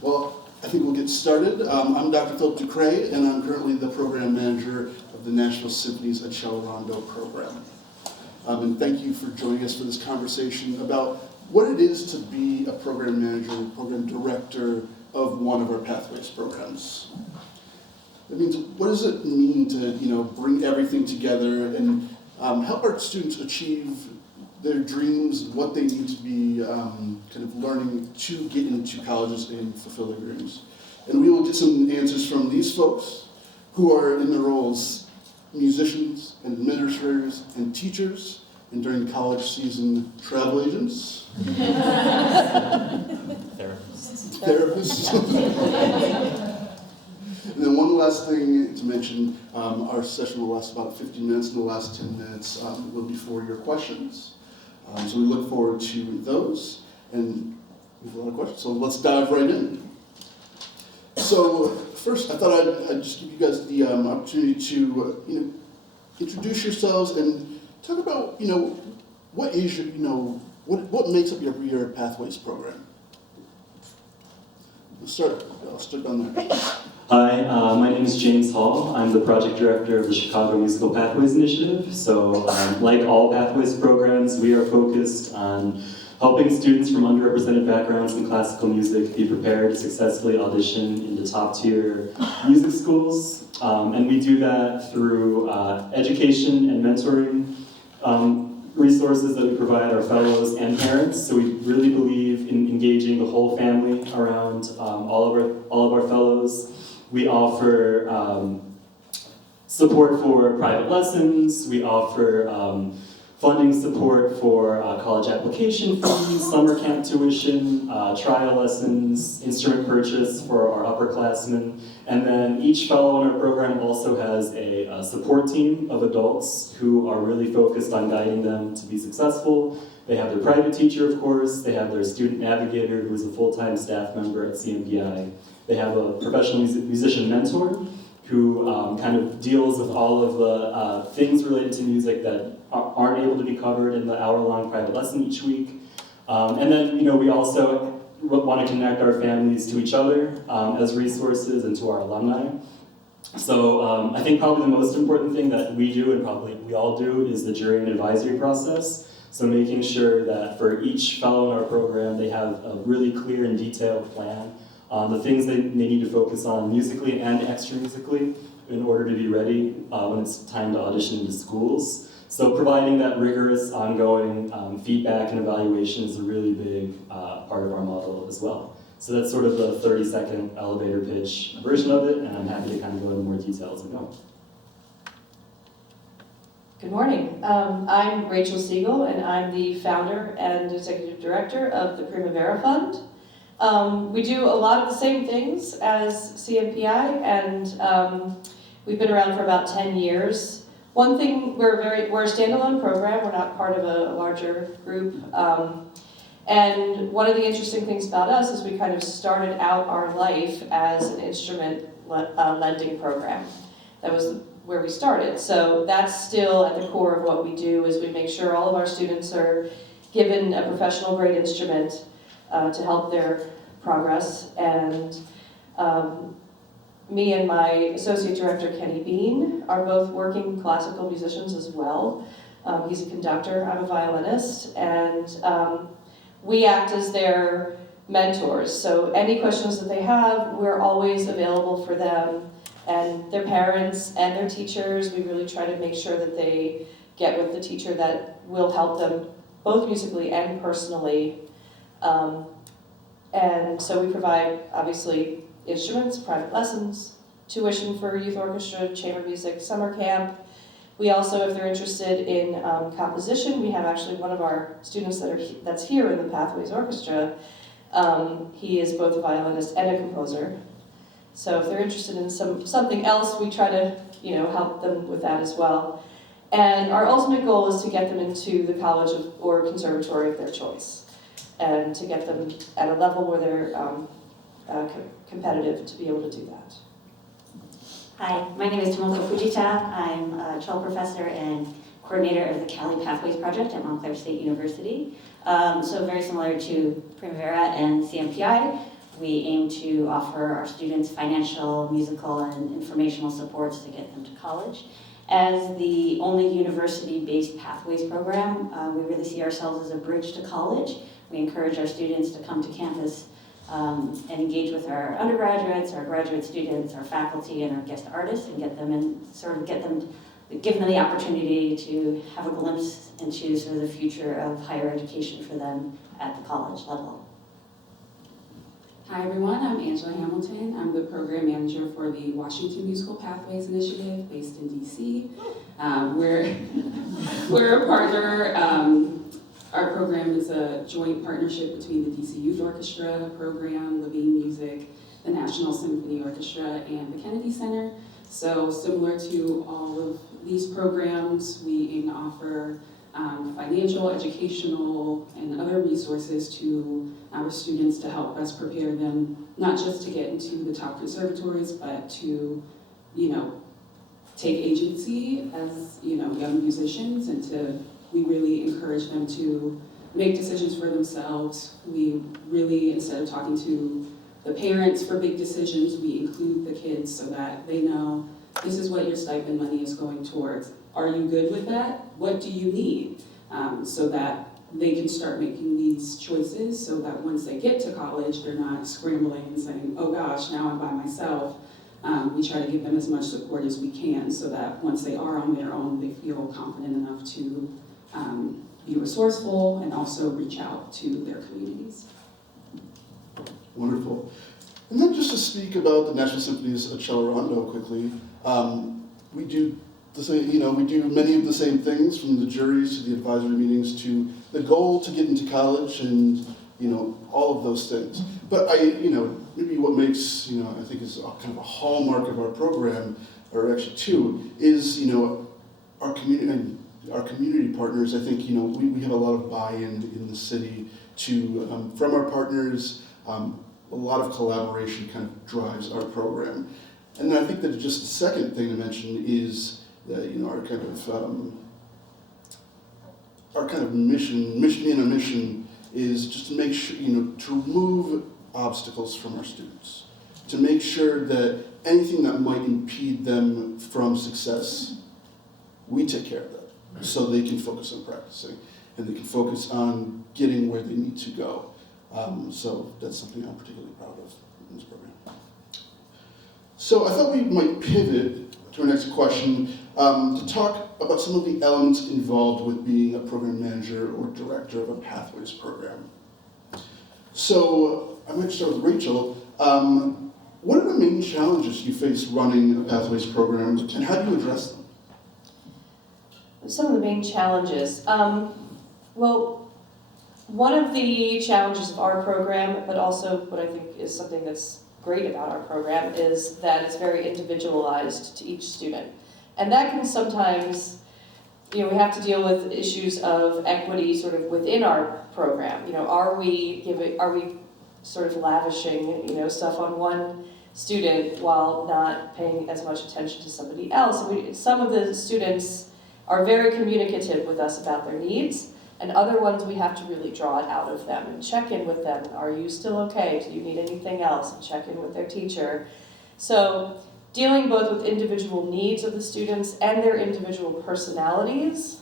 Well, I think we'll get started. I'm Dr. Philip Ducray, and I'm currently the program manager of the Nashville Symphony's Cello Rondo program. And thank you for joining us for this conversation about what it is to be a program manager, program director of one of our Pathways programs. That means, what does it mean to bring everything together and help our students achieve their dreams, what they need to be kind of learning to get into colleges and fulfill their dreams. And we will get some answers from these folks who are in their roles musicians and administrators and teachers, and during college season, travel agents. Therapists. And then one last thing to mention, our session will last about 15 minutes, and the last 10 minutes will be for your questions. So we look forward to those, and we have a lot of questions, so let's dive right in. So first, I thought I'd just give you guys the opportunity to introduce yourselves and talk about what is your what makes up your Pathways program. I'll start down there. Hi, my name is James Hall. I'm the project director of the Chicago Musical Pathways Initiative. So, like all Pathways programs, we are focused on helping students from underrepresented backgrounds in classical music be prepared to successfully audition into top-tier music schools. And we do that through education and mentoring resources that we provide our fellows and parents. So we really believe in engaging the whole family around all of our fellows. We offer support for private lessons. We offer funding support for college application fees, summer camp tuition, trial lessons, instrument purchase for our upperclassmen. And then each fellow in our program also has a support team of adults who are really focused on guiding them to be successful. They have their private teacher, of course. They have their student navigator, who is a full-time staff member at CMPI. They have a professional musician mentor who kind of deals with all of the things related to music that aren't able to be covered in the hour-long private lesson each week. And then, we also want to connect our families to each other as resources and to our alumni. So I think probably the most important thing that we do, and probably we all do, is the jury and advisory process. So making sure that for each fellow in our program, they have a really clear and detailed plan on the things they need to focus on musically and extra-musically in order to be ready when it's time to audition into schools. So providing that rigorous, ongoing feedback and evaluation is a really big part of our model as well. So that's sort of the 30-second elevator pitch version of it, and I'm happy to kind of go into more details as we go. Good morning. I'm Rachel Siegel, and I'm the founder and executive director of the Primavera Fund. We do a lot of the same things as CMPI, and we've been around for about 10 years. One thing, we're a standalone program. We're not part of a larger group. And one of the interesting things about us is we kind of started out our life as an instrument lending program. That was where we started. So that's still at the core of what we do, is we make sure all of our students are given a professional grade instrument to help their progress. And me and my associate director, Kenny Bean, are both working classical musicians as well. He's a conductor, I'm a violinist, and we act as their mentors. So any questions that they have, we're always available for them, and their parents and their teachers. We really try to make sure that they get with the teacher that will help them both musically and personally. And so we provide, obviously, instruments, private lessons, tuition for youth orchestra, chamber music, summer camp. We also, if they're interested in composition, we have actually one of our students that's here in the Pathways Orchestra. He is both a violinist and a composer. So if they're interested in something else, we try to help them with that as well. And our ultimate goal is to get them into the college or conservatory of their choice, and to get them at a level where they're competitive to be able to do that. Hi, my name is Tomoko Fujita. I'm a cello professor and coordinator of the Cali Pathways Project at Montclair State University. So very similar to Primavera and CMPI, we aim to offer our students financial, musical, and informational supports to get them to college. As the only university-based pathways program, we really see ourselves as a bridge to college. We encourage our students to come to campus and engage with our undergraduates, our graduate students, our faculty, and our guest artists, and get them in, give them the opportunity to have a glimpse into sort of the future of higher education for them at the college level. Hi everyone, I'm Angela Hamilton. I'm the program manager for the Washington Musical Pathways Initiative based in DC. We're a partner. Our program is a joint partnership between the DC Youth Orchestra program, Levine Music, the National Symphony Orchestra, and the Kennedy Center. So similar to all of these programs, we aim to offer financial, educational, and other resources to our students to help us prepare them, not just to get into the top conservatories, but to, take agency as, young musicians, and we really encourage them to make decisions for themselves. We really, instead of talking to the parents for big decisions, we include the kids so that they know this is what your stipend money is going towards. Are you good with that? What do you need? So that they can start making these choices so that once they get to college, they're not scrambling and saying, oh gosh, now I'm by myself. We try to give them as much support as we can so that once they are on their own, they feel confident enough to be resourceful and also reach out to their communities. Wonderful. And then just to speak about the National Symphony's Accelerando quickly, we do the same, we do many of the same things, from the juries to the advisory meetings to the goal to get into college and, all of those things. But maybe what makes, I think is kind of a hallmark of our program, or actually two, is, our community and our community partners. I think, we have a lot of buy-in in the city to, from our partners. A lot of collaboration kind of drives our program. And then I think that just the second thing to mention is that, our kind of mission is just to make sure, to remove obstacles from our students, to make sure that anything that might impede them from success, we take care of that, so they can focus on practicing and they can focus on getting where they need to go. So that's something I'm particularly proud of in this program. So I thought we might pivot to our next question to talk about some of the elements involved with being a program manager or director of a Pathways program. So I might start with Rachel. What are the main challenges you face running a Pathways program, and how do you address them? Some of the main challenges. Well, one of the challenges of our program, but also what I think is something that's great about our program, is that it's very individualized to each student. And that can sometimes, we have to deal with issues of equity sort of within our program. Are we sort of lavishing, stuff on one student while not paying as much attention to somebody else? And some of the students are very communicative with us about their needs, and other ones we have to really draw it out of them and check in with them. Are you still okay? Do you need anything else? And check in with their teacher. So dealing both with individual needs of the students and their individual personalities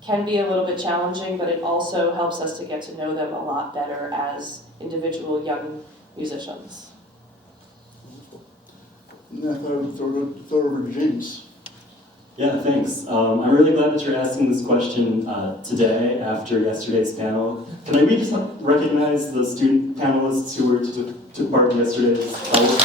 can be a little bit challenging, but it also helps us to get to know them a lot better as individual young musicians. And I thought I would throw it over to James. Yeah, thanks. I'm really glad that you're asking this question today after yesterday's panel. Can I just recognize the student panelists who were took part in yesterday's panel?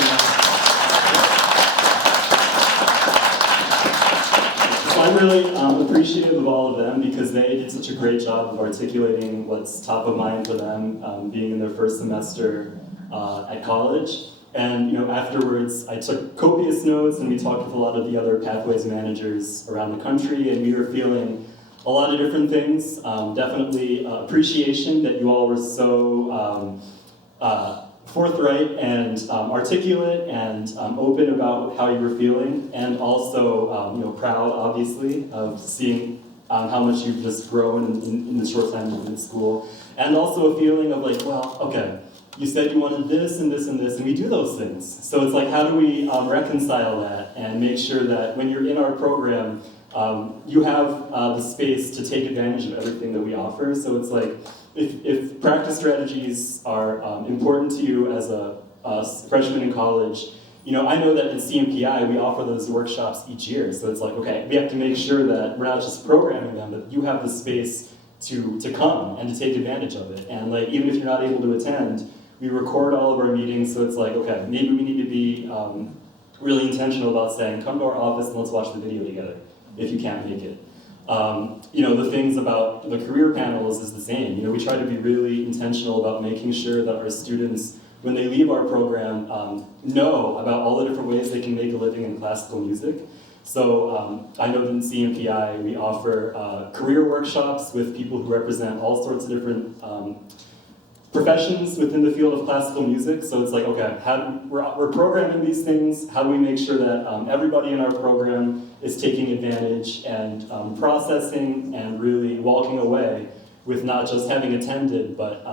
So I'm really appreciative of all of them because they did such a great job of articulating what's top of mind for them being in their first semester at college. And afterwards, I took copious notes and we talked with a lot of the other Pathways managers around the country, and we were feeling a lot of different things. Definitely appreciation that you all were so forthright and articulate and open about how you were feeling, and also proud, obviously, of seeing how much you've just grown in the short time you've been in school. And also a feeling of like, well, okay, you said you wanted this and this and this, and we do those things. So it's like, how do we reconcile that and make sure that when you're in our program, you have the space to take advantage of everything that we offer. So it's like, if practice strategies are important to you as a freshman in college, you know, I know that at CMPI we offer those workshops each year. So it's like, okay, we have to make sure that we're not just programming them, but you have the space to come and to take advantage of it. And like, even if you're not able to attend, we record all of our meetings, so it's like, okay, maybe we need to be really intentional about saying, come to our office and let's watch the video together, if you can't make it. You know, the things about the career panels is the same. You know, we try to be really intentional about making sure that our students, when they leave our program, know about all the different ways they can make a living in classical music. So I know that in CMPI we offer career workshops with people who represent all sorts of different professions within the field of classical music. So it's like, okay, we're programming these things. How do we make sure that everybody in our program is taking advantage and processing and really walking away with not just having attended, but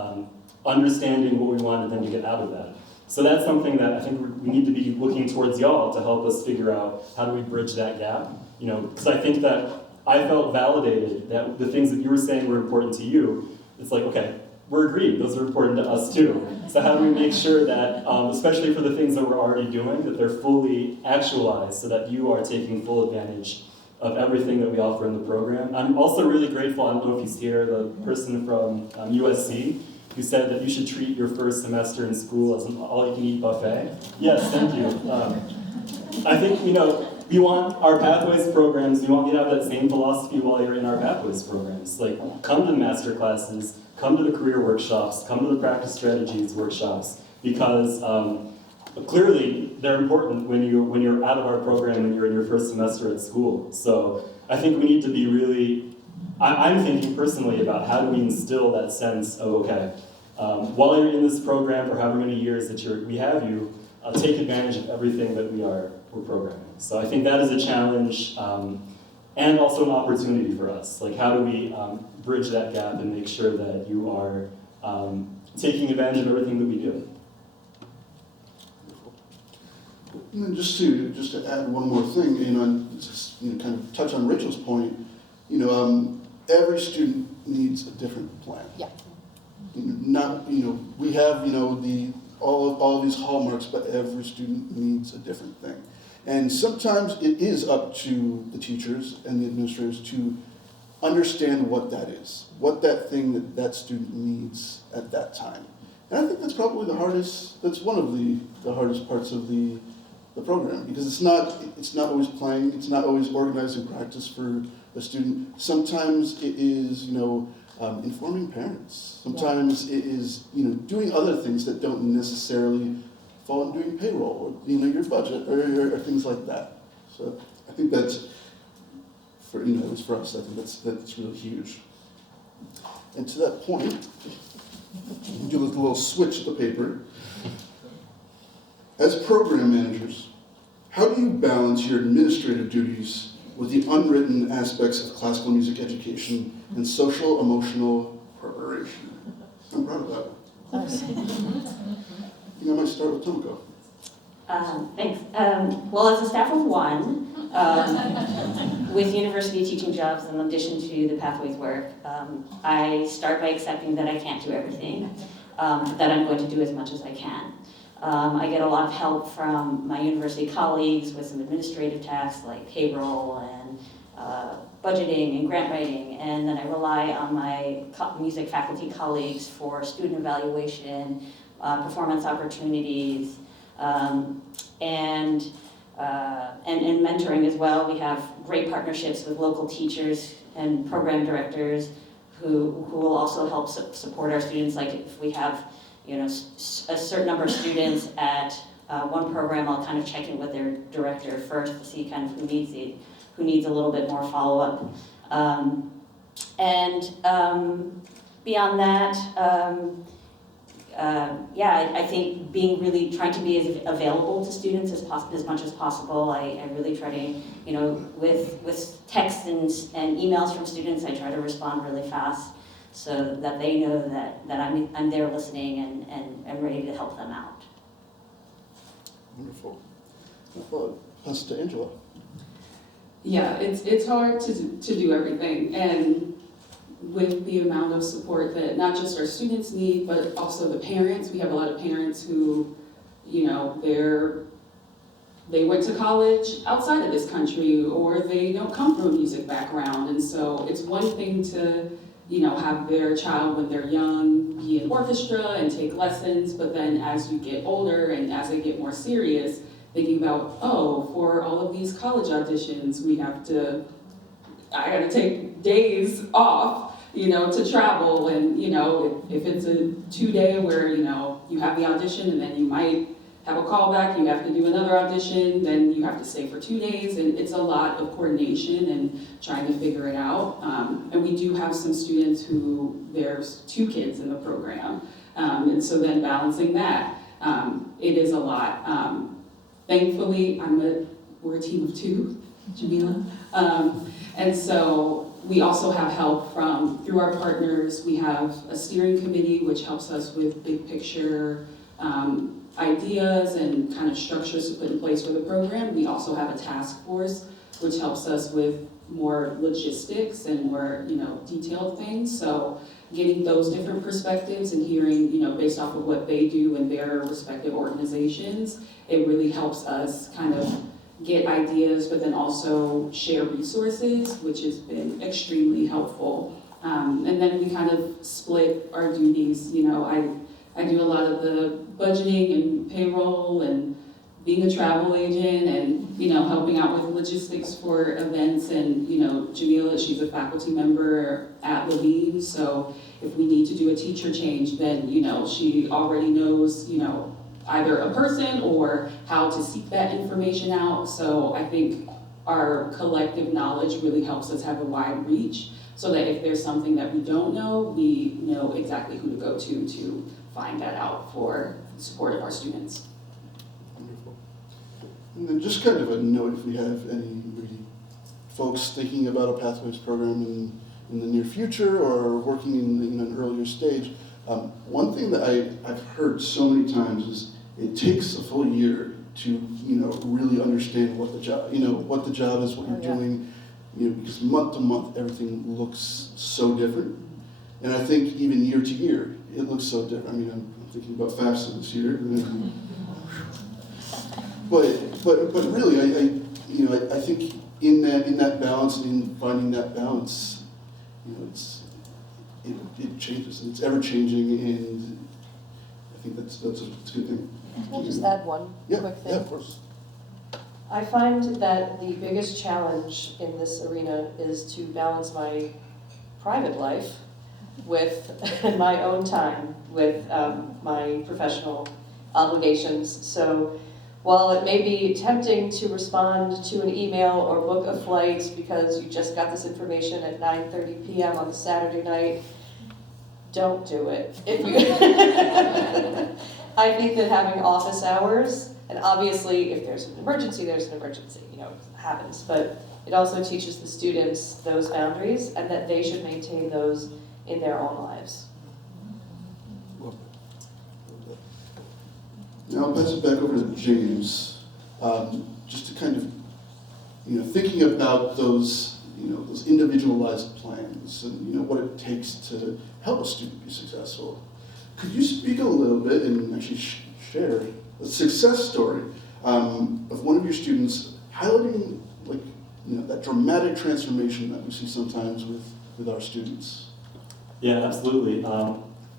understanding what we wanted them to get out of that. So that's something that I think we need to be looking towards y'all to help us figure out how do we bridge that gap. You know, because I think that I felt validated that the things that you were saying were important to you. It's like, okay, we're agreed, those are important to us too. So how do we make sure that, especially for the things that we're already doing, that they're fully actualized so that you are taking full advantage of everything that we offer in the program. I'm also really grateful, I don't know if he's here, the person from USC, who said that you should treat your first semester in school as an all-you-can-eat buffet. Yes, thank you. I think, you know, we want our Pathways programs, we want you to have that same philosophy while you're in our Pathways programs. Like, come to the master classes, come to the career workshops, come to the practice strategies workshops, because clearly they're important when you're out of our program and you're in your first semester at school. So I think we need to be really, I'm thinking personally about how do we instill that sense of, okay, while you're in this program for however many years that we have you, take advantage of everything that we're programming. So I think that is a challenge and also an opportunity for us. Like, how do we bridge that gap and make sure that you are taking advantage of everything that we do? And then just to add one more thing, just kind of touch on Rachel's point. Every student needs a different plan. Yeah. We have all of these hallmarks, but every student needs a different thing. And sometimes it is up to the teachers and the administrators to understand what that is, what that thing that student needs at that time. And I think that's probably that's one of the hardest parts of the program, because it's not always playing, it's not always organizing practice for a student. Sometimes it is, informing parents. Sometimes it is, doing other things that don't necessarily fall into doing payroll or, your budget or things like that. So I think that's, at least for us, I think that's really huge. And to that point, we'll do a little switch of the paper. As program managers, how do you balance your administrative duties with the unwritten aspects of classical music education and social emotional preparation? I'm proud of that. I think I might start with Tomoko. Thanks. Well, as a staff of one, with university teaching jobs in addition to the Pathways work, I start by accepting that I can't do everything, that I'm going to do as much as I can. I get a lot of help from my university colleagues with some administrative tasks like payroll and budgeting and grant writing, and then I rely on my music faculty colleagues for student evaluation, performance opportunities, and mentoring as well. We have great partnerships with local teachers and program directors who will also help support our students. Like if we have a certain number of students at one program, I'll kind of check in with their director first to see kind of who needs a little bit more follow-up. Beyond that, I think trying to be as available to students as much as possible. I really try to, with texts and emails from students, I try to respond really fast so that they know that I'm there listening and I'm ready to help them out. Wonderful. Well, pass it to Angela. Yeah, it's hard to do everything, and with the amount of support that not just our students need, but also the parents. We have a lot of parents who, they went to college outside of this country, or they don't come from a music background, and so it's one thing to, have their child when they're young be in orchestra and take lessons, but then as you get older and as they get more serious, thinking about, for all of these college auditions, I gotta take days off, to travel, and, if it's a 2-day where, you have the audition and then you might have a callback, you have to do another audition, then you have to stay for 2 days, and it's a lot of coordination and trying to figure it out. And we do have some students who, there's 2 kids in the program, and so then balancing that, it is a lot. Thankfully, we're a team of 2, Jamila, and so we also have help through our partners. We have a steering committee which helps us with big picture ideas and kind of structures to put in place for the program. We also have a task force which helps us with more logistics and more detailed things. So getting those different perspectives and hearing based off of what they do in their respective organizations, it really helps us kind of get ideas, but then also share resources, which has been extremely helpful. And then we kind of split our duties. I do a lot of the budgeting and payroll and being a travel agent and, helping out with logistics for events. And, Jamila, she's a faculty member at Levine. So if we need to do a teacher change, then, she already knows, either a person or how to seek that information out. So I think our collective knowledge really helps us have a wide reach so that if there's something that we don't know, we know exactly who to go to find that out for support of our students. Wonderful. And then just kind of a note, if we have any folks thinking about a Pathways program in the near future or working in an earlier stage, one thing that I've heard so many times is it takes a full year to really understand what the job what the job is, what you're doing, because month to month everything looks so different, and I think even year to year it looks so different. I mean, I'm thinking about FAFSA this year, but really I think in that balance and in finding that balance, it changes and it's ever changing, and I think that's a good thing. Can I just add one quick thing? Yeah, of course. I find that the biggest challenge in this arena is to balance my private life with my own time, with my professional obligations. So while it may be tempting to respond to an email or book a flight because you just got this information at 9:30 p.m. on a Saturday night, don't do it. I think that having office hours, and obviously if there's an emergency, there's an emergency, it happens, but it also teaches the students those boundaries and that they should maintain those in their own lives. Now I'll pass it back over to James, just to kind of, thinking about those, those individualized plans and, what it takes to help a student be successful. Could you speak a little bit and actually share a success story of one of your students highlighting, that dramatic transformation that we see sometimes with our students? Yeah, absolutely.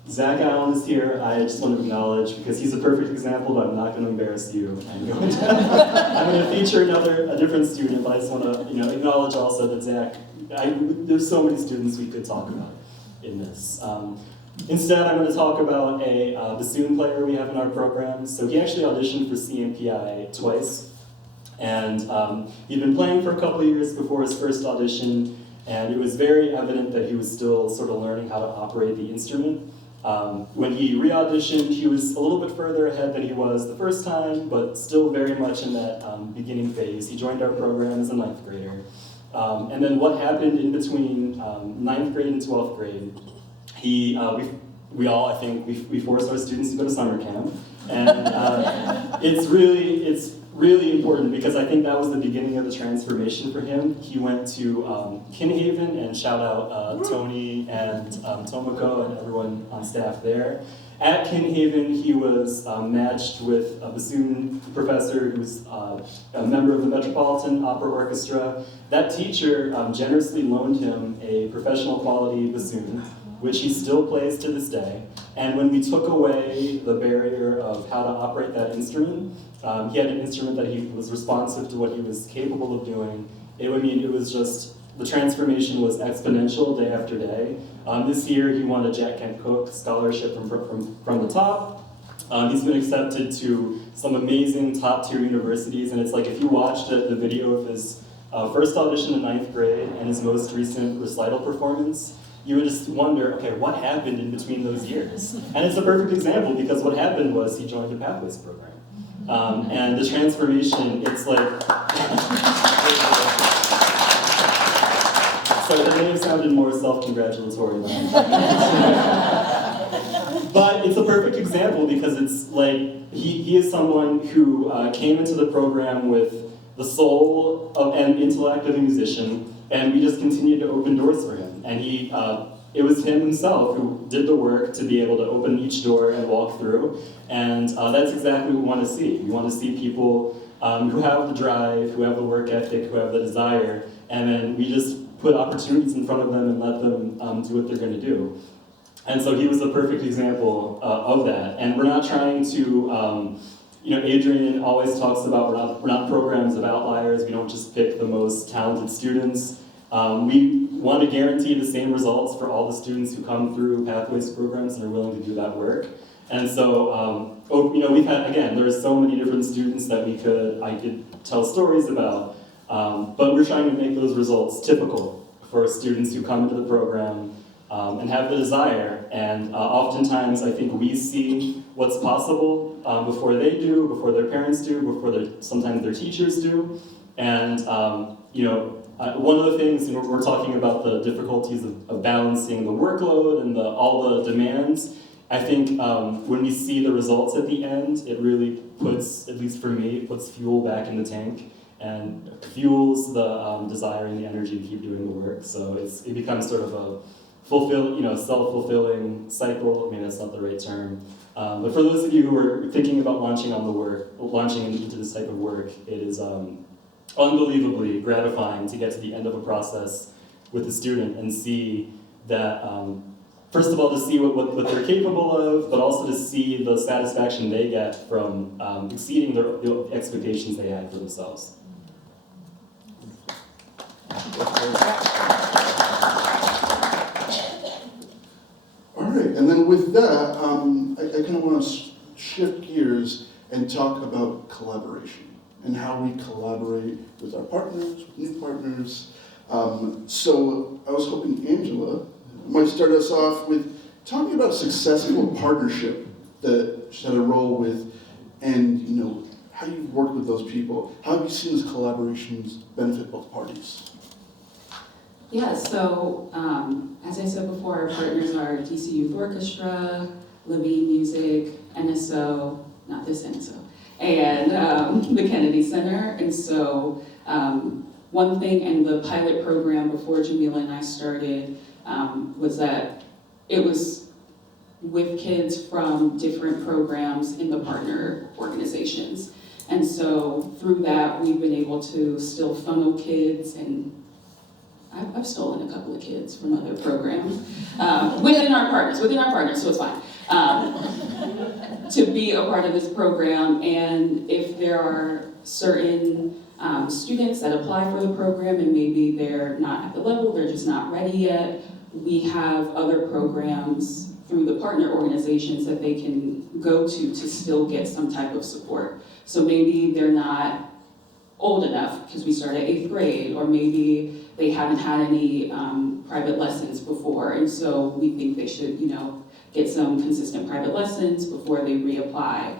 Zach Allen is here. I just want to acknowledge, because he's a perfect example, but I'm not going to embarrass you. I'm going to feature a different student, but I just want to acknowledge also that Zach, there's so many students we could talk about in this. Instead, I'm going to talk about a bassoon player we have in our program. So he actually auditioned for CMPI twice, and he'd been playing for a couple of years before his first audition, and it was very evident that he was still sort of learning how to operate the instrument. When he re-auditioned, he was a little bit further ahead than he was the first time, but still very much in that beginning phase. He joined our program as a 9th grader. And then what happened in between 9th grade and 12th grade, we forced our students to go to summer camp. And it's really important because I think that was the beginning of the transformation for him. He went to Kinhaven, and shout out Tony and Tomoko and everyone on staff there. At Kinhaven, he was matched with a bassoon professor who was a member of the Metropolitan Opera Orchestra. That teacher generously loaned him a professional quality bassoon, which he still plays to this day. And when we took away the barrier of how to operate that instrument, he had an instrument that he was responsive to what he was capable of doing. It was just, the transformation was exponential day after day. This year he won a Jack Kent Cooke scholarship from the top. He's been accepted to some amazing top-tier universities, and it's like if you watched the video of his first audition in 9th grade and his most recent recital performance, you would just wonder, okay, what happened in between those years? And it's a perfect example because what happened was he joined the Pathways program. And the transformation, it's like... So the name sounded more self-congratulatory than But it's a perfect example because it's like, he is someone who came into the program with the soul and intellect of a musician, and we just continued to open doors for him. And it was him himself who did the work to be able to open each door and walk through. And that's exactly what we want to see. We want to see people who have the drive, who have the work ethic, who have the desire, and then we just put opportunities in front of them and let them do what they're going to do. And so he was a perfect example of that. And we're not trying to, Adrian always talks about we're not programs of outliers. We don't just pick the most talented students. We want to guarantee the same results for all the students who come through Pathways programs and are willing to do that work. And so, we've had, again, there's so many different students that I could tell stories about, but we're trying to make those results typical for students who come into the program and have the desire. And oftentimes, I think we see what's possible before they do, before their parents do, before sometimes their teachers do. And one of the things, we're talking about the difficulties of balancing the workload and all the demands. I think when we see the results at the end, it really puts, at least for me, puts fuel back in the tank and fuels the desire and the energy to keep doing the work. So it becomes sort of a self-fulfilling cycle. Maybe that's not the right term. But for those of you who are thinking about launching into this type of work, it is unbelievably gratifying to get to the end of a process with a student and see that, first of all, to see what they're capable of, but also to see the satisfaction they get from exceeding the expectations they had for themselves. All right, and then with that, I kind of want to shift gears and talk about collaboration and how we collaborate with our partners, with new partners. So I was hoping Angela might start us off with talking about a successful partnership that she had a role with, and how you've worked with those people. How have you seen those collaborations benefit both parties? Yeah, so as I said before, our partners are DC Youth Orchestra, Levine Music, NSO, not this NSO, and the Kennedy Center. And so one thing in the pilot program before Jamila and I started was that it was with kids from different programs in the partner organizations. And so through that, we've been able to still funnel kids, and I've stolen a couple of kids from other programs within our partners, so it's fine. To be a part of this program, and if there are certain students that apply for the program and maybe they're not at the level, they're just not ready yet, we have other programs through the partner organizations that they can go to still get some type of support. So maybe they're not old enough because we start at 8th grade, or maybe they haven't had any private lessons before, and so we think they should, get some consistent private lessons before they reapply.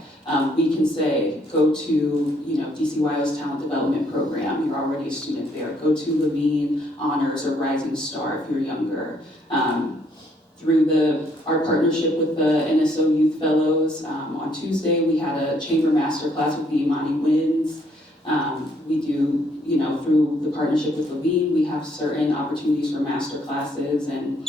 We can say, go to DCYO's Talent Development Program, you're already a student there. Go to Levine Honors or Rising Star if you're younger. Through our partnership with the NSO Youth Fellows, on Tuesday we had a chamber masterclass with the Imani Winds. We do, through the partnership with Levine, we have certain opportunities for master classes, and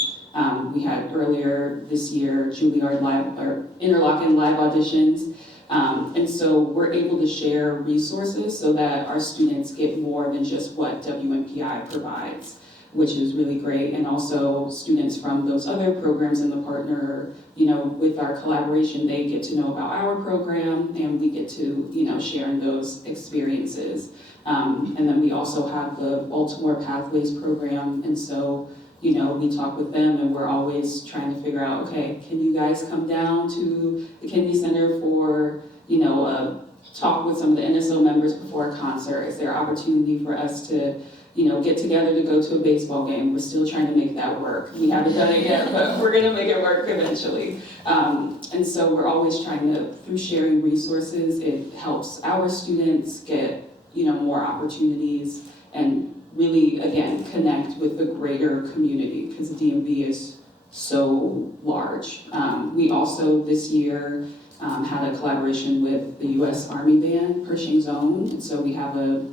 we had earlier this year Juilliard live or Interlochen live auditions. And so we're able to share resources so that our students get more than just what WNPI provides, which is really great. And also students from those other programs in the partner, with our collaboration, they get to know about our program and we get to, share in those experiences. And then we also have the Baltimore Pathways program. And so, we talk with them and we're always trying to figure out, okay, can you guys come down to the Kennedy Center for, a talk with some of the NSO members before a concert? Is there opportunity for us to, get together to go to a baseball game? We're still trying to make that work. We haven't done it yet, but we're gonna make it work eventually. And so we're always trying to, through sharing resources, it helps our students get, more opportunities and really, again, connect with the greater community because the DMV is so large. We also, this year, had a collaboration with the U.S. Army Band, Pershing's Own, and so we have a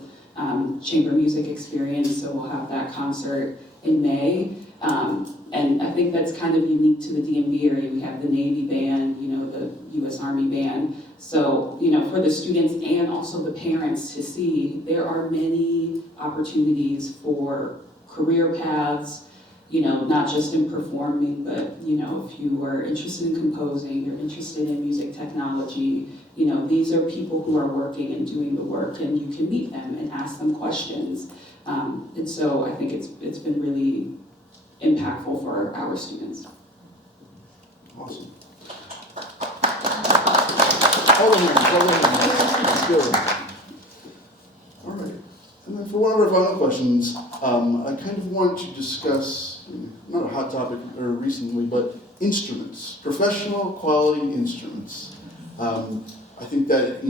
chamber music experience, so we'll have that concert in May. And I think that's kind of unique to the DMV area. We have the Navy Band, the U.S. Army Band. So, for the students and also the parents to see, there are many opportunities for career paths, not just in performing, but, if you are interested in composing, you're interested in music technology, these are people who are working and doing the work, and you can meet them and ask them questions. And so I think it's been really impactful for our students. Awesome. Hold on. Let's go. All right. And then for one of our final questions, I kind of want to discuss, not a hot topic or recently, but instruments, professional quality instruments. I think that,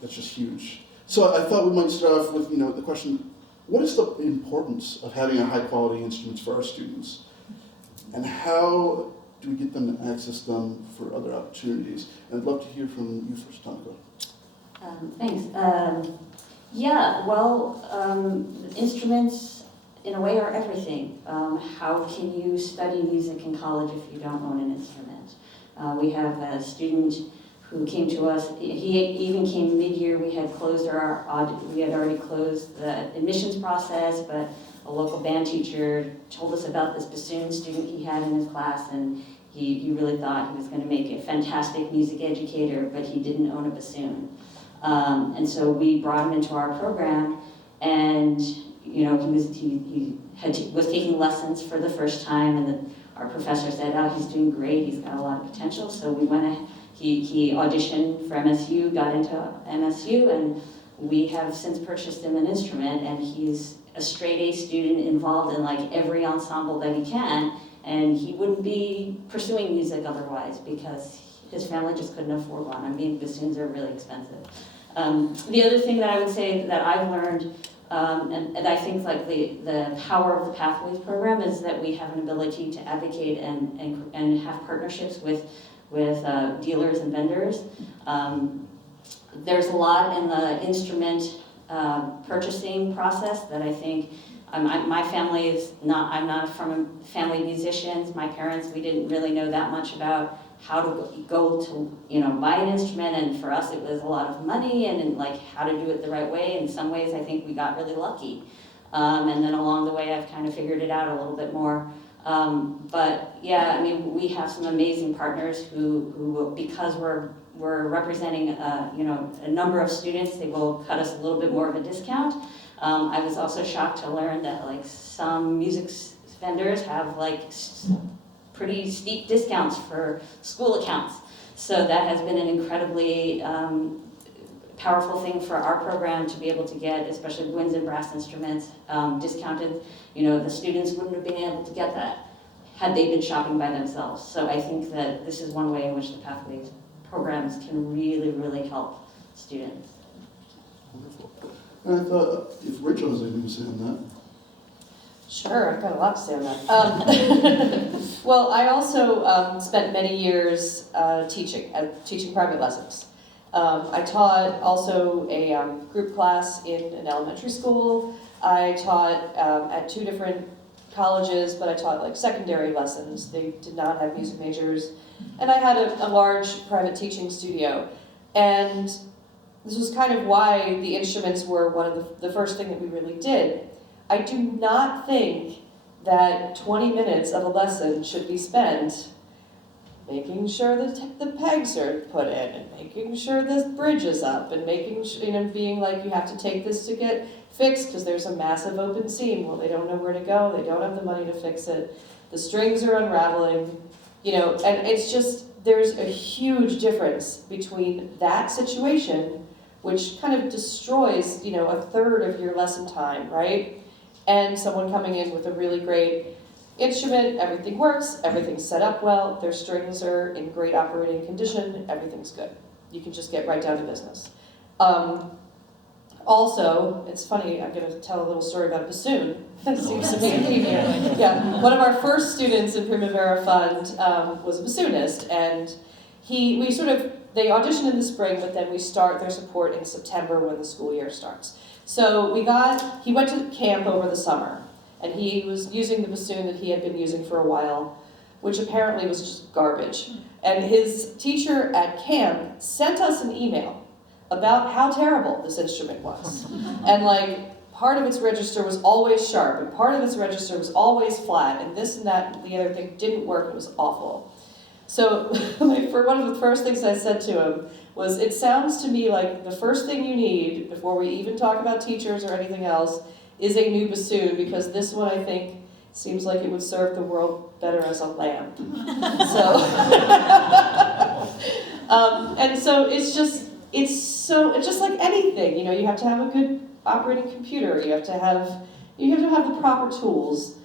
that's just huge. So I thought we might start off with, the question, what is the importance of having a high quality instruments for our students? And how do we get them to access them for other opportunities? And I'd love to hear from you first, Tamiko. Thanks. Instruments, in a way, are everything. How can you study music in college if you don't own an instrument? We have a student who came to us. He even came mid-year. We had already closed the admissions process, but a local band teacher told us about this bassoon student he had in his class, and he really thought he was going to make a fantastic music educator, but he didn't own a bassoon. And so we brought him into our program, and he was taking lessons for the first time, and our professor said, "Oh, he's doing great. He's got a lot of potential." So we went. He auditioned for MSU, got into MSU, and we have since purchased him an instrument, and he's a straight A student involved in like every ensemble that he can, and he wouldn't be pursuing music otherwise because his family just couldn't afford one. I mean, bassoons are really expensive. The other thing that I would say that I've learned, and I think like the power of the Pathways program is that we have an ability to advocate and have partnerships with dealers and vendors. There's a lot in the instrument purchasing process that I think my family is not, I'm not from a family of musicians. My parents, we didn't really know that much about how to go to, buy an instrument, and for us it was a lot of money and like how to do it the right way. In some ways I think we got really lucky. And then along the way I've kind of figured it out a little bit more. But yeah, I mean, we have some amazing partners who because we're representing, a number of students, they will cut us a little bit more of a discount. I was also shocked to learn that like some music vendors have like pretty steep discounts for school accounts. So that has been an incredibly powerful thing for our program to be able to get, especially winds and brass instruments, discounted. The students wouldn't have been able to get that had they been shopping by themselves. So I think that this is one way in which the Pathways programs can really, really help students. Wonderful. And I thought if Rachel has anything to say on that. Sure, I've got a lot to say on that. Well, I also spent many years teaching private lessons. I taught also a group class in an elementary school. I taught at 2 different colleges, but I taught like secondary lessons. They did not have music majors. And I had a large private teaching studio. And this was kind of why the instruments were one of the first thing that we really did. I do not think that 20 minutes of a lesson should be spent making sure that the pegs are put in, and making sure this bridge is up, and making being like, you have to take this to get fixed because there's a massive open seam. Well, they don't know where to go. They don't have the money to fix it. The strings are unraveling, and it's just, there's a huge difference between that situation, which kind of destroys, a third of your lesson time, right? And someone coming in with a really great instrument, everything works, everything's set up well, their strings are in great operating condition, everything's good. You can just get right down to business. Also, it's funny, I'm going to tell a little story about a bassoon. It seems to be a theme here. Yeah, one of our first students in Primavera Fund was a bassoonist, and they audition in the spring, but then we start their support in September when the school year starts. So he went to camp over the summer, and he was using the bassoon that he had been using for a while, which apparently was just garbage. And his teacher at camp sent us an email about how terrible this instrument was. And part of its register was always sharp, and part of its register was always flat, and this and that and the other thing didn't work, it was awful. So for one of the first things I said to him was, it sounds to me like the first thing you need before we even talk about teachers or anything else is a new bassoon, because this one, I think, seems like it would serve the world better as a lamp. And so it's just like anything, you have to have a good operating computer, you have to have the proper tools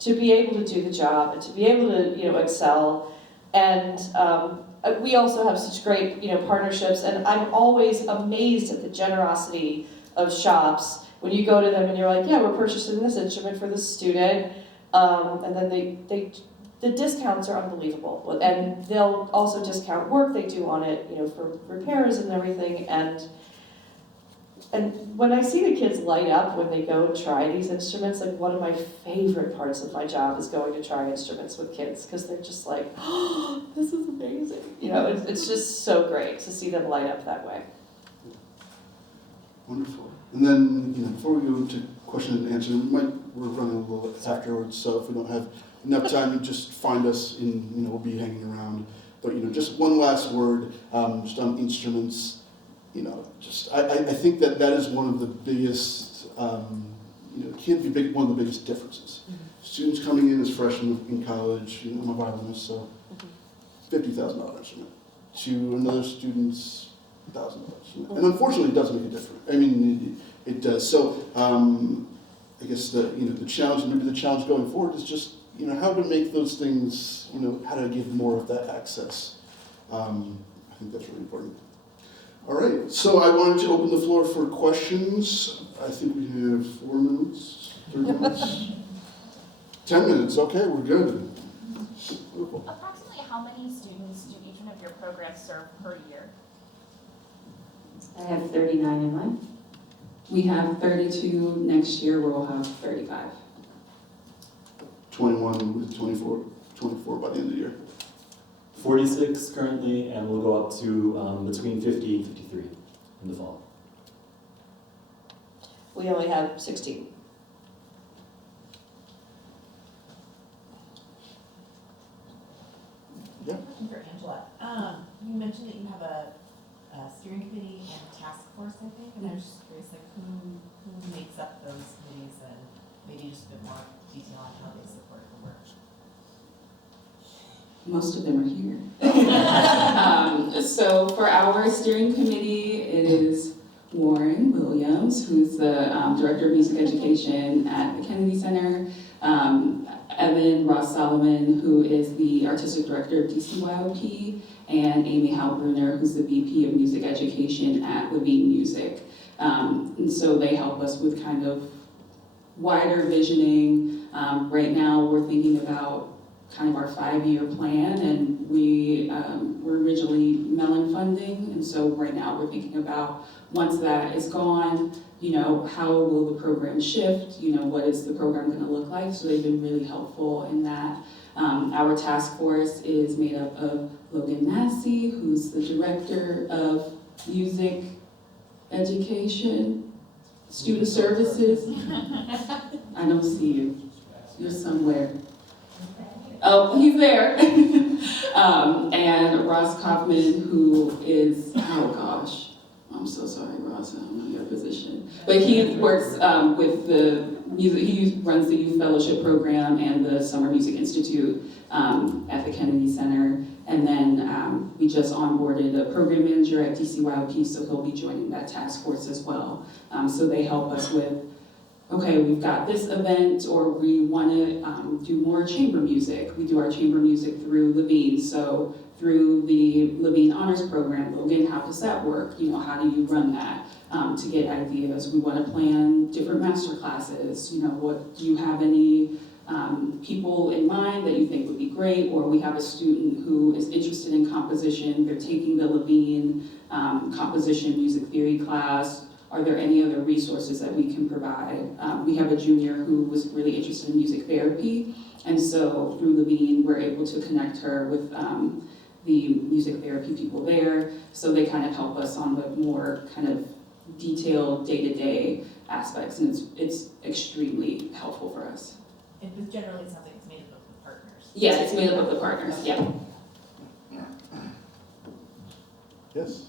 to be able to do the job and to be able to, excel. And we also have such great, partnerships, and I'm always amazed at the generosity of shops when you go to them and you're like, yeah, we're purchasing this instrument for this student, and then the discounts are unbelievable, and they'll also discount work they do on it, for repairs and everything, and when I see the kids light up when they go try these instruments, one of my favorite parts of my job is going to try instruments with kids, because they're just like, oh, this is amazing. It's just so great to see them light up that way. Wonderful. And then, before we go to question and answer, we're running a little bit afterwards, so if we don't have enough time, you just find us we'll be hanging around. But, just one last word, just on instruments. I think that is one of the biggest, it can't be big, one of the biggest differences. Mm-hmm. Students coming in as freshmen in college, I'm a violinist, so $50,000 instrument. To another student's $1,000. And unfortunately, it does make a difference. I mean, it does. So I guess the challenge, maybe the challenge going forward is just, how to make those things, how to give more of that access. I think that's really important. All right, so I wanted to open the floor for questions. I think we have 4 minutes, 30 minutes, 10 minutes. Okay, we're good. Beautiful. Approximately how many students do each one of your programs serve per year? I have 39 in mine. We have 32 next year, where we'll have 35. 21 with 24 by the end of the year. 46 currently, and we'll go up to between 50 and 53 in the fall. We only have 16. Yeah. Question for Angela. You mentioned that you have a steering committee and a task force, I think, and I was just curious, who makes up those committees, and maybe just a bit more detail on how they support the work. Most of them are here. So for our steering committee, it is Warren Williams, Jones, who's the Director of Music Education at the Kennedy Center, Evan Ross Solomon, who is the Artistic Director of DCYOP, and Amy Halbruner, who's the VP of Music Education at Levine Music. And so they help us with kind of wider visioning. Right now, we're thinking about kind of our 5-year plan, and we were originally Mellon funding, and so right now we're thinking about once that is gone, you know, how will the program shift? You know, what is the program going to look like? So they've been really helpful in that. Our task force is made up of Logan Massey, who's the Director of Music Education, Student Services. I don't see you. You're somewhere. Oh, he's there. And Ross Kaufman, who is, oh gosh, I'm so sorry, Ross, I don't know your position. But he works with the music, he runs the Youth Fellowship Program and the Summer Music Institute at the Kennedy Center. And then we just onboarded a program manager at DCYOP, so he'll be joining that task force as well. So they help us with, okay, we've got this event, or we want to do more chamber music. We do our chamber music through Levine, so through the Levine Honors Program, Logan, how does that work? You know, how do you run that to get ideas? We want to plan different master classes. You know, what do you have any people in mind that you think would be great? Or we have a student who is interested in composition. They're taking the Levine composition music theory class. Are there any other resources that we can provide? We have a junior who was really interested in music therapy, and so through Levine, we're able to connect her with the music therapy people there, so they kind of help us on the more kind of detailed day-to-day aspects, and it's extremely helpful for us. It was generally something that's made up of the partners. Yeah, it's made up of the partners, yeah. Yes?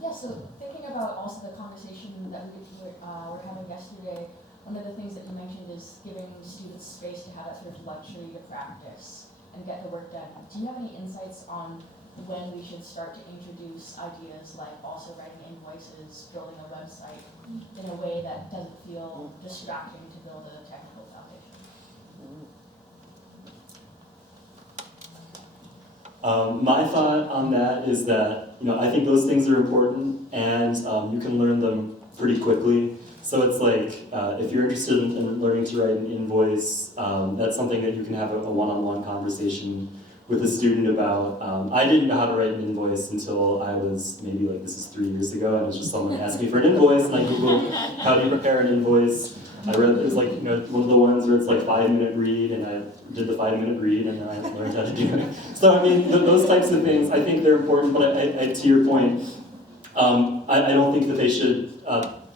Yeah, so thinking about also the conversation that we were having yesterday, one of the things that you mentioned is giving students space to have that sort of luxury to practice and get the work done. Do you have any insights on when we should start to introduce ideas like also writing invoices, building a website in a way that doesn't feel distracting to build a technical foundation? My thought on that is that, you know, I think those things are important, and you can learn them pretty quickly. So it's like, if you're interested in learning to write an invoice, that's something that you can have a one-on-one conversation with a student about. I didn't know how to write an invoice until I was maybe, like, this is 3 years ago, and it was just someone asked me for an invoice, and I Googled how do you prepare an invoice. I read, it was like, you know, one of the ones where it's like 5-minute read, and I did the 5-minute read, and then I learned how to do it. So I mean, those types of things, I think they're important, but to your point, I don't think that they should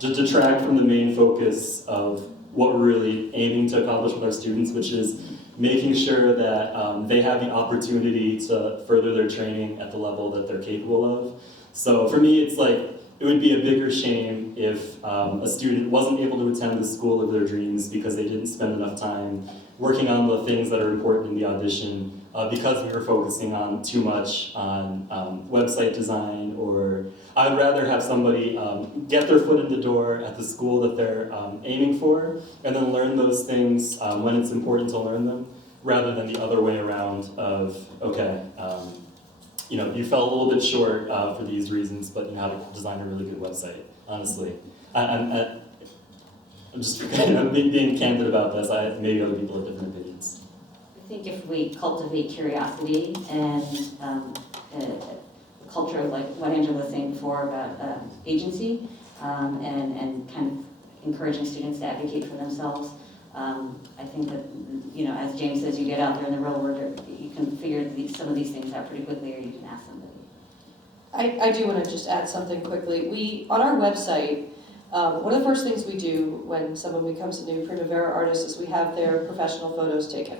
detract from the main focus of what we're really aiming to accomplish with our students, which is making sure that they have the opportunity to further their training at the level that they're capable of. So for me, it's like, it would be a bigger shame if a student wasn't able to attend the school of their dreams because they didn't spend enough time working on the things that are important in the audition because we were focusing on too much on website design, or I'd rather have somebody get their foot in the door at the school that they're aiming for and then learn those things when it's important to learn them, rather than the other way around of, okay, you know, you fell a little bit short for these reasons, but you know how to design a really good website, honestly. I'm just being candid about this. Maybe other people have different opinions. I think if we cultivate curiosity and a culture of, like what Angela was saying before about agency and kind of encouraging students to advocate for themselves, I think that, you know, as James says, you get out there in the real world, you can figure some of these things out pretty quickly, or you can ask somebody. I do want to just add something quickly. On our website, one of the first things we do when someone becomes a new Primavera artist is we have their professional photos taken.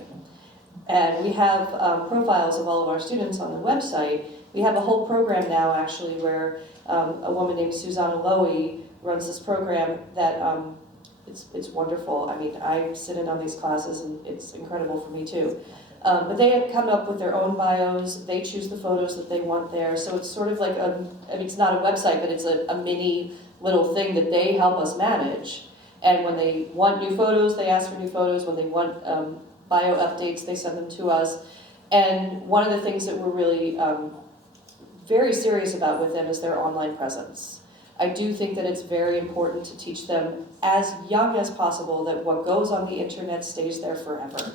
And we have profiles of all of our students on the website. We have a whole program now, actually, where a woman named Susanna Lowy runs this program that it's wonderful. I mean, I sit in on these classes, and it's incredible for me, too. But they had come up with their own bios. They choose the photos that they want there. So it's sort of like I mean, it's not a website, but it's a mini little thing that they help us manage. And when they want new photos, they ask for new photos. When they want bio updates, they send them to us. And one of the things that we're really very serious about with them is their online presence. I do think that it's very important to teach them as young as possible that what goes on the internet stays there forever.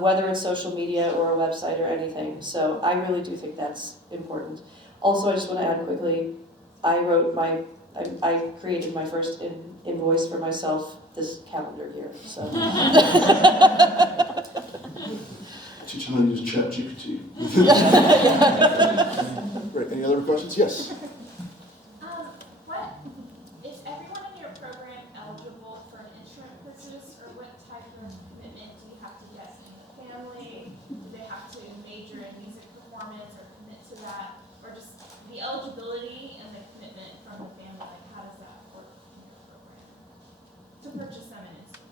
Whether it's social media or a website or anything. So I really do think that's important. Also, I just want to add quickly, I created my first invoice for myself this calendar year, so. Teach them how to use ChatGPT. Great, any other questions? Yes. What is everyone in your program eligible for an instrument purchase, or what type of commitment do you have to get in the family? Do they have to major in music performance or commit to that, or just the eligibility and the commitment from the family? Like, how does that work in your program to purchase them an instrument?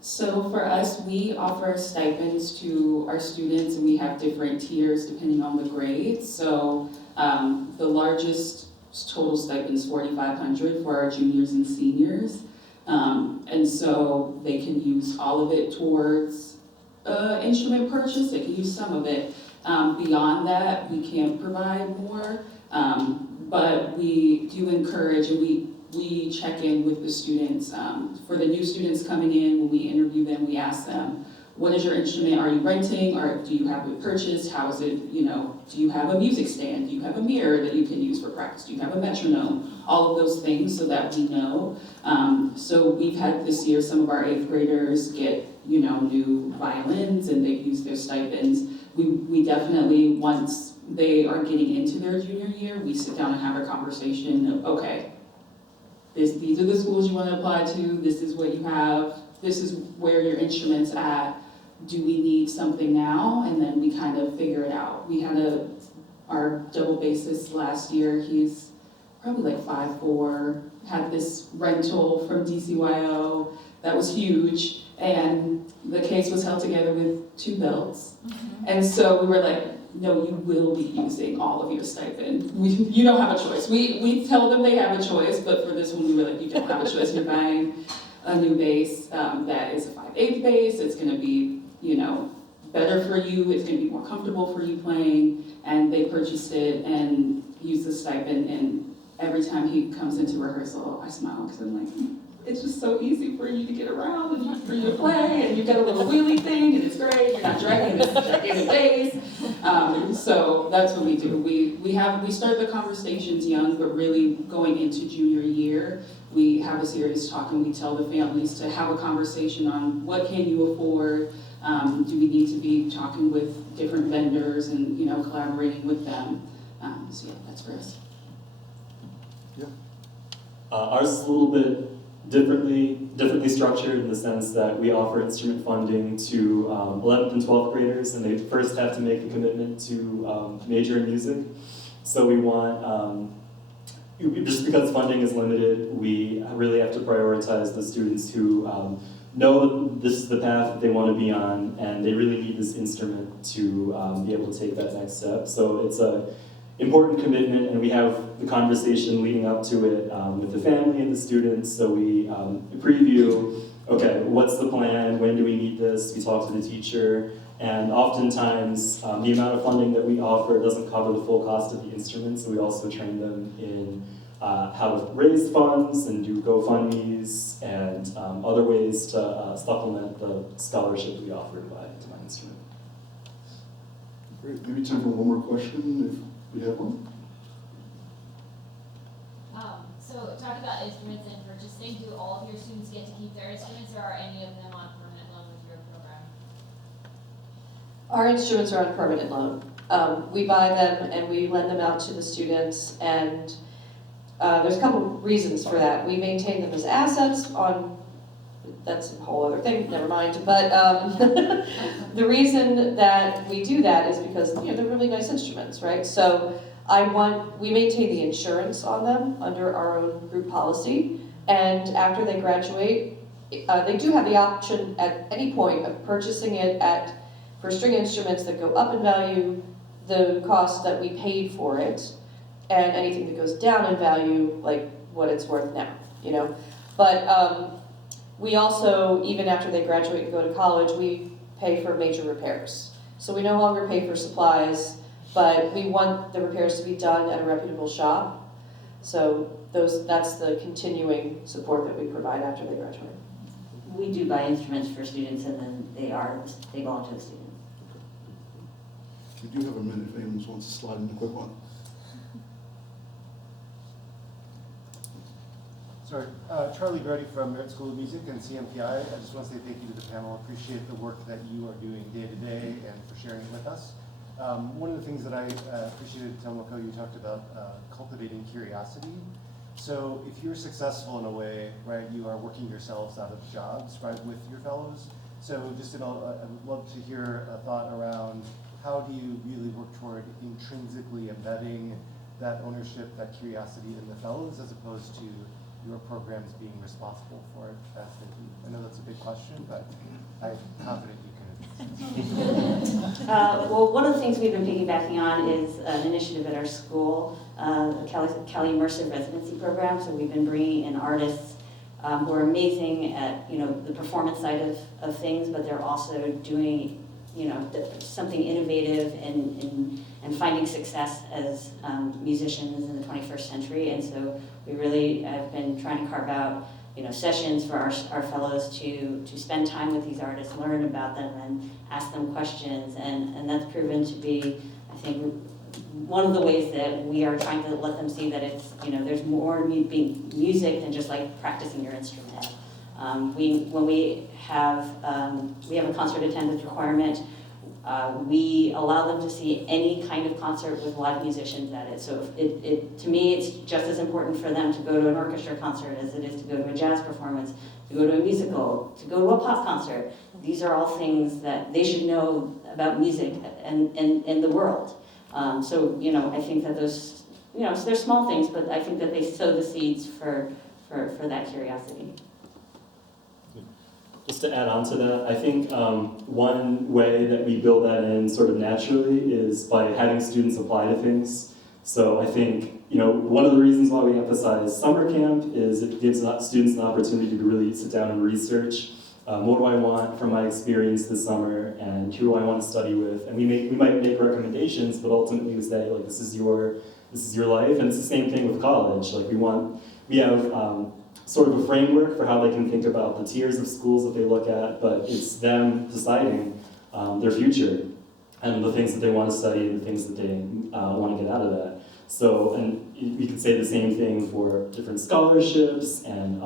So for us, we offer stipends to our students, and we have different tiers depending on the grade. So the largest total stipend is $4,500 for our juniors and seniors. And so they can use all of it towards instrument purchase. They can use some of it. Beyond that, we can't provide more, but we do encourage, and we check in with the students. For the new students coming in, when we interview them, we ask them, what is your instrument? Are you renting, or do you have it purchased? How is it, do you have a music stand? Do you have a mirror that you can use for practice? Do you have a metronome? All of those things so that we know. So we've had this year some of our 8th graders get, new violins, and they've used their stipends. We definitely, once they are getting into their junior year, we sit down and have a conversation of, okay, these are the schools you want to apply to, this is what you have, this is where your instrument's at, do we need something now? And then we kind of figure it out. We had our double bassist last year, he's probably like 5'4", had this rental from DCYO that was huge, and the case was held together with 2 belts. And so we were like, no, you will be using all of your stipend. You don't have a choice. We tell them they have a choice, but for this one, we were like, you don't have a choice. You're buying a new bass that is a 5/8 bass. It's going to be, better for you. It's going to be more comfortable for you playing. And they purchased it and used the stipend. And every time he comes into rehearsal, I smile because I'm like, it's just so easy for you to get around and for you to play, and you've got a little wheelie thing, and it's great. You're not dragging this gigantic bass. So that's what we do. We start the conversations young, but really going into junior year, we have a serious talk, and we tell the families to have a conversation on what can you afford. Do we need to be talking with different vendors and collaborating with them? So yeah, that's for us. Ours is a little bit differently structured in the sense that we offer instrument funding to 11th and 12th graders, and they first have to make a commitment to major in music. So we want, just because funding is limited, we really have to prioritize the students who know that this is the path that they want to be on, and they really need this instrument to be able to take that next step. So it's a important commitment, and we have the conversation leading up to it with the family and the students. So we preview, okay, what's the plan? When do we need this? We talk to the teacher, and oftentimes the amount of funding that we offer doesn't cover the full cost of the instrument, so we also train them in how to raise funds and do GoFundMes and other ways to supplement the scholarship we offer to my instrument. Great, maybe time for one more question if we have one. So talking about instruments and purchasing, do all of your students get to keep their instruments, or are any of them on permanent loan with your program? Our instruments are on permanent loan. We buy them and we lend them out to the students, and there's a couple reasons for that. We maintain them as assets that's a whole other thing, never mind. But the reason that we do that is because they're really nice instruments, right? So we maintain the insurance on them under our own group policy, and after they graduate, they do have the option at any point of purchasing it for string instruments that go up in value, the cost that we paid for it, and anything that goes down in value, like what it's worth now, you know. But we also, even after they graduate and go to college, we pay for major repairs. So we no longer pay for supplies, but we want the repairs to be done at a reputable shop. So that's the continuing support that we provide after they graduate. We do buy instruments for students, and then they belong to the student. We do have a minute if anyone wants to slide in a quick one. Sorry, Charlie Grody from Merit School of Music and CMPI. I just want to say thank you to the panel. Appreciate the work that you are doing day to day and for sharing it with us. One of the things that I appreciated, Tomoko, you talked about cultivating curiosity. So if you're successful in a way, right, you are working yourselves out of jobs, right, with your fellows. So just I'd love to hear a thought around how do you really work toward intrinsically embedding that ownership, that curiosity in the fellows, as opposed to your programs being responsible for it as they do? I know that's a big question, but I'm confident you can. Well, one of the things we've been piggybacking on is an initiative at our school, the Cali Immersive Residency Program. So we've been bringing in artists who are amazing at, you know, the performance side of things, but they're also doing, you know, something innovative and finding success as musicians in the 21st century. And so we really have been trying to carve out, you know, sessions for our fellows to spend time with these artists, learn about them, and ask them questions. And that's proven to be, I think, one of the ways that we are trying to let them see that it's, you know, there's more being music than just like practicing your instrument. When we have a concert attendance requirement, we allow them to see any kind of concert with live musicians at it. So to me, it's just as important for them to go to an orchestra concert as it is to go to a jazz performance, to go to a musical, to go to a pop concert. These are all things that they should know about music and the world. So, you know, I think that those, you know, so they're small things, but I think that they sow the seeds for that curiosity. Just to add on to that, I think one way that we build that in sort of naturally is by having students apply to things. So I think, you know, one of the reasons why we emphasize summer camp is it gives students an opportunity to really sit down and research. What do I want from my experience this summer, and who do I want to study with? And we might make recommendations, but ultimately we say, like, this is your life. And it's the same thing with college. Like we have sort of a framework for how they can think about the tiers of schools that they look at, but it's them deciding their future and the things that they want to study and the things that they want to get out of that. So, and we could say the same thing for different scholarships and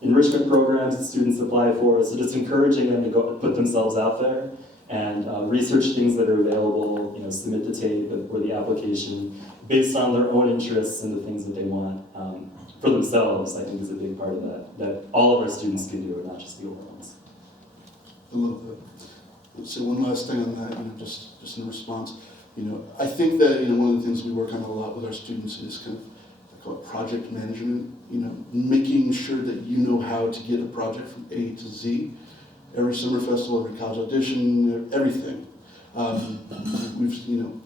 enrichment programs that students apply for. So just encouraging them to go put themselves out there and research things that are available, you know, submit the tape or the application based on their own interests and the things that they want. For themselves, I think, is a big part of that all of our students can do it, not just the older ones. I love that. So one last thing on that, you know, just in response, you know, I think that, you know, one of the things we work on a lot with our students is kind of, I call it project management, you know, making sure that you know how to get a project from A to Z. Every summer festival, every college audition, everything. We've, you know,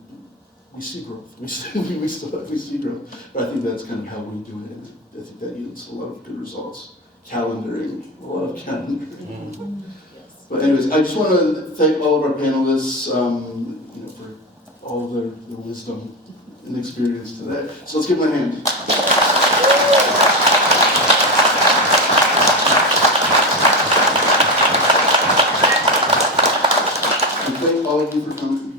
we see growth. We see growth. But I think that's kind of how we do it. And I think that yields a lot of good results. Calendaring, a lot of calendaring. Mm-hmm. Yes. But anyways, I just want to thank all of our panelists, you know, for all of their wisdom and experience today. So let's give them a hand. And thank all of you for coming.